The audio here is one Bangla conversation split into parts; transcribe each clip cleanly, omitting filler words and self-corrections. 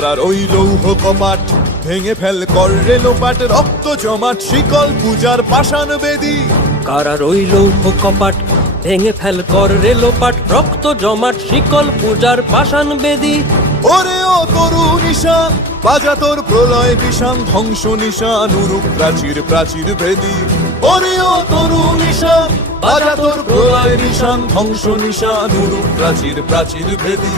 কারার ওই লৌহ কপাট ভেঙে ফেল কর রেলোপাট, রক্ত জমাট শিকল পূজার পাষাণ বেদী। কারার ওই লৌহ কপাট ভেঙে ফেল কর রেলোপাট, রক্ত জমাট শিকল পূজার পাষাণ বেদী। ওরে ও তরু নিশান বাজা তোর প্রলয় বিষান, ধ্বংস নিশান উরুক প্রাচীর প্রাচীর ভেদী। ওরে ও তরু নিশান বাজা তোর প্রলয় নিশান, ধ্বংস নিশান উরুক প্রাচীর প্রাচীর ভেদী।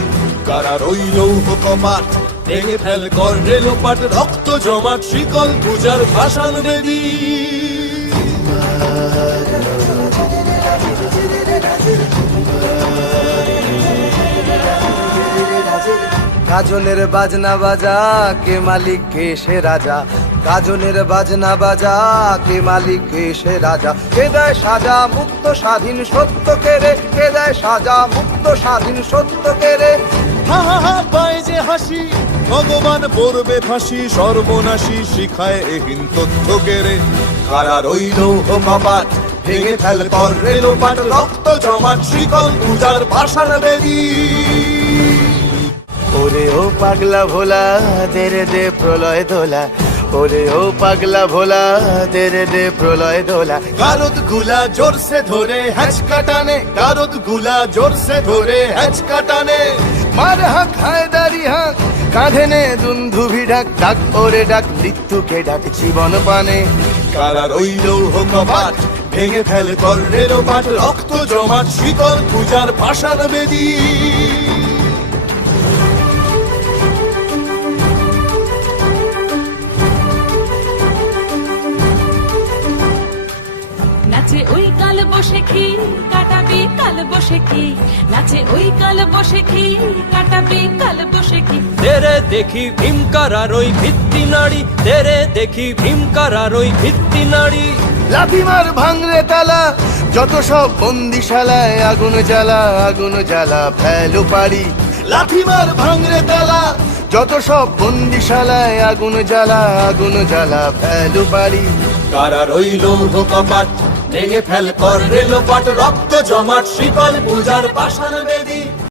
কারার ওই লৌহ কপাট ভেঙে ফেল কর রেলোপাট, রক্ত জমাট শিকল পূজার পাষাণ বেদী। গাজনের বাজনা বাজা, কে মালিক কে সে রাজা। গাজনের বাজনা বাজা, কে মালিক কে সে রাজা। কে দেয় সাজা মুক্ত স্বাধীন সত্য কেড়ে, কে দেয় সাজা মুক্ত স্বাধীন সত্য কেড়ে। হা হা হা পায় যে হাসি, ভগবান পড়বে ফাঁসি, সর্বনাশী শিখায় এহীন তথ্য কেড়ে। কারার ওই লৌহ কপাট ভেঙে ফেল কর রেলোপাট, রক্ত জমাট শিকল পূজার পাষাণ বেদী। ওরে ও পাগলা ভোলা দে রে দে প্রলয় দোলা, ওরে ও পাগলা ভোলা দে রে দে প্রলয় দোলা। গারদ গুলা জোরসে ধরে হ্যাচকা টানে, গারদ গুলা জোরসে ধরে হ্যাচকা টানে। মার হাক হায়দারি হাক, কাঁধে নে দুন্ধুভি ডাক, ডাক ওরে ডাক মৃত্যুকে ডাক জীবন পানে। কারার ওই লৌহ কপাট ভেঙে ফেল কর রেলোপাট, রক্ত জমাট শিকল পূজার পাষাণ বেদী। নাচে ওই কাল বসে খি কাটাবে কাল বসে খি, নাচে ওই কাল বসে খি কাটাবে কাল বসে খি। তেরে দেখি ভীমকারার ওই ভিত্তি নাড়ি, তেরে দেখি ভীমকারার ওই ভিত্তি নাড়ি। লাথি মার ভাঙরে তালা, যত সব বন্দিশালায় আগুন জ্বালা, আগুন জ্বালা ফেলো পারি। লাথি মার ভাঙরে তালা, যত সব বন্দিশালায় আগুন জ্বালা, আগুন জ্বালা ফেলো পারি। কারার ওই লৌহ কপাট ভেঙে ফেল কর রেলোপাট, রক্ত জমাট শিকল পূজার পাষাণ বেদী।